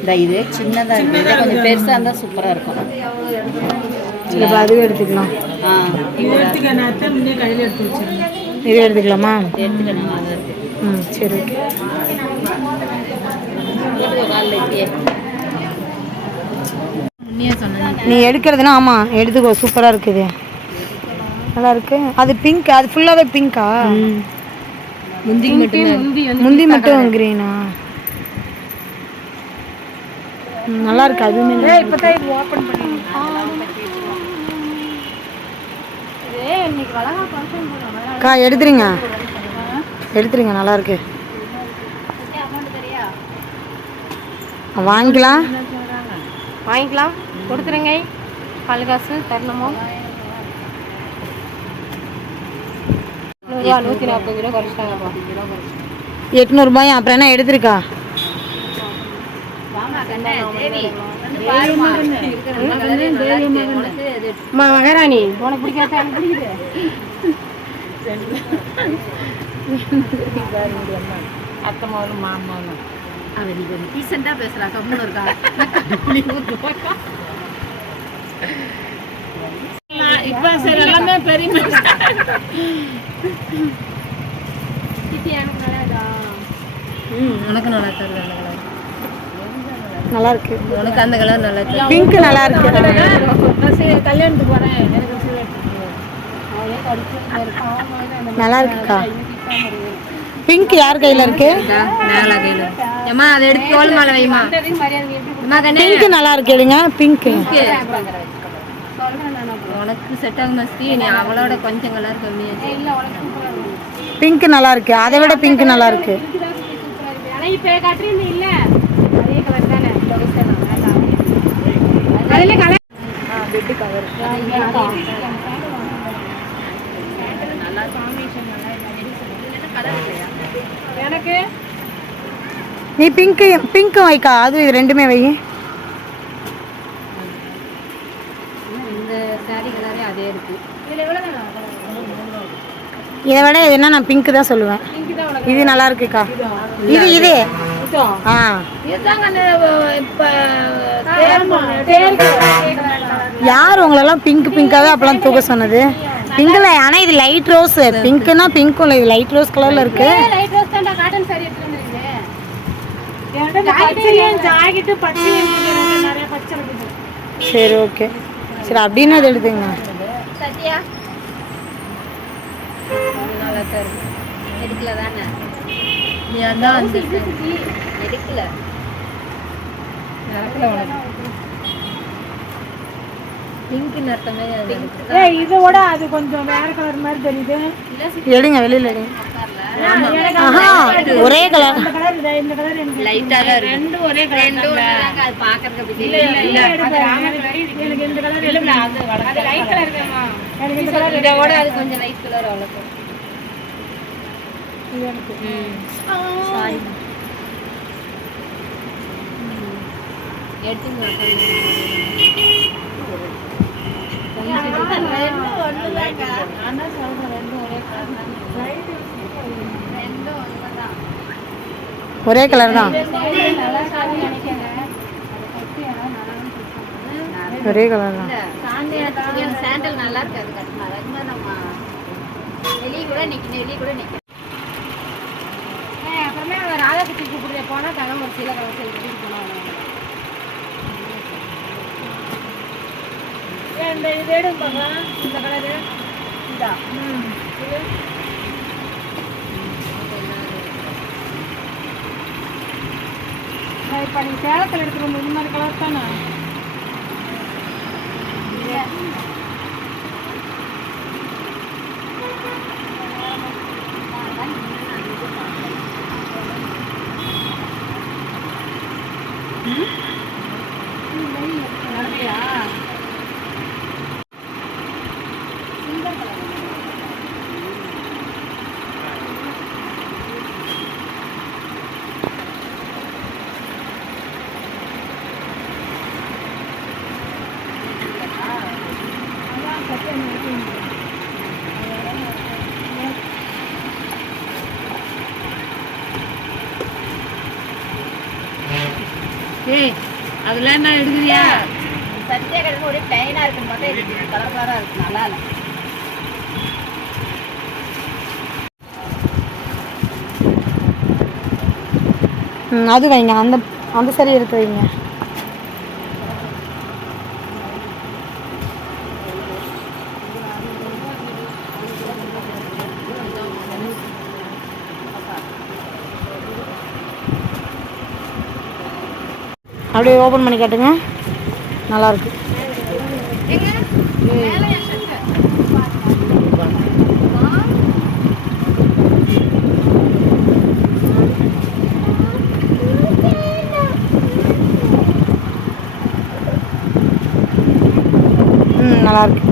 இந்த இது சின்னதாக இருக்குது இது கொஞ்சம் பெருசாக இருந்தால் சூப்பராக இருக்கும். அதுவே எடுத்துக்கலாம். ஆ இது எடுத்துக்கலாமா? எடுத்துக்கணும் ம் சரி ஓகே. நீ எடுக்கிறதுனா ஆமாம் எடுத்துக்கோ. சூப்பராக இருக்குது. நல்லா இருக்கு. அது பிங்க் அது ஃபுல்லாகவே பிங்க்கா முந்திக்கு மட்டும் முந்தி முந்தி மட்டும் கிரீனா நல்லா இருக்கு? அதுவுமே நல்லா இருக்கு. அக்கா எடுத்துருங்க. எடுத்துருங்க நல்லா இருக்கு. வாங்கிக்கலாம். வாங்கிக்கலாம். கொடுத்துருங்க. பால் காசு தரணுமோ? நூறுரூவா நூற்றி நாற்பது ரூபா குறைச்சிட்டாங்கப்பா எட்நூறுபாயா அப்புறம் என்ன எடுத்துருக்கா மகாராணி. உனக்கு பிடிக்காத? எனக்கு பிடிக்குது. அத்தை மகளும் மாமாவும் அவன் இது டீசெண்டாக பேசுகிறா கம்முன்னு இருக்கா? இப்போ சரி எல்லாமே பெரிய உனக்கு நல்லா கலர் நல்லா இருக்கு. உனக்கு அந்த கலர் நல்லா தருது பிங்க் நல்லா இருக்கு. நான் சரி கல்யாணத்துக்கு போகிறேன் எனக்கு நல்லா இருக்குக்கா. பிங்க் யார் கையில் இருக்கு? மேலே கையில் ஏம்மா அதை எடுத்து தோல் மாலை வைமா அம்மா பிங்க் நல்லா இருக்கு எடுங்க. பிங்க் உனக்கு செட் ஆகும் மஸ்தி நீ அவளோட கொஞ்சம் கலர் கம்மியாச்சு. பிங்க் நல்லா இருக்கு. அதை விட பிங்க் நல்லா இருக்கு. ஆனால் இப்போ காட்டுறீங்க இல்லை. அதே கலர் தானே. அதில் கலர் பெட்டு கவர் எனக்கு? நீ பிங்க் பிங்க் வைக்கா. அது இது ரெண்டுமே வை இந்த சாரி கலரே அதே இருக்கு இதில் எவ்வளோ தானே இதை விட என்ன நான் பிங்க் தான் சொல்லுவேன். இது நல்லா இருக்குக்கா. இது இது ஆ. யார் உங்களெல்லாம் பிங்க் பிங்காவே அப்பெல்லாம் தூக்க சொன்னது? பிங்க்ல ஆனால் இது லைட் ரோஸ் பிங்க்னா பிங்க்கும் இல்லை இது லைட் ரோஸ் கலர்ல இருக்கு. சரி ஓகே சரி அப்படின்னு அது எடுத்துங்க நல்லா தரும் எடுக்கல தானே? நீ அதான் எடுக்கல. நடக்கல உனக்கு. பிங்க் அர்த்தமே. ஏய் இதோட அது கொஞ்சம் வேற கலர் மாதிரி தெரியுது. எடுங்க வெளியில எடுங்க. ஆஹா ஒரே கலர் லைட்டா தான் இருக்கு ரெண்டும் ஒரே கலர் அது. எனக்கு இந்த கலர் இல்ல அது லைட் கலர் வேணுமா எனக்கு இந்த கலர் இதோட அது கொஞ்சம் லைட் கலர் அவ்வளோதான் ம். Sorry. ம். எடுத்துங்க ஒரே கலர் தான். ஒரே கலர் தான். சாண்டல் நல்லா இருக்காது நம்ம வெளியே கூட நிக்கணும் வெளியே கூட அப்புறமே ராதாகிருஷ்ணி கூப்பிடுற போனா தங்கம் ஒரு சீலை கலர் போனான் ஏன் இந்த இது பார்க்கலாம் இந்த கலரு இதா இது இப்போ நீங்கள் சேலத்தில் எடுத்துகிட்டு வந்து இந்த மாதிரி கலர் தானே? நடக்கையா ஏய் அதுல என்ன எடுக்கிறியா சத்யா கடையில் ஒரே பிளைனாக இருக்குன்னு பார்த்தா இது கலர் கலராக இருக்கு. நல்லா இல்லை. அது வைங்க. அந்த அந்த சரி எடுத்து வைங்க. அப்படியே ஓப்பன் பண்ணி காட்டுங்க. நல்லாயிருக்கு ம் நல்லாயிருக்கு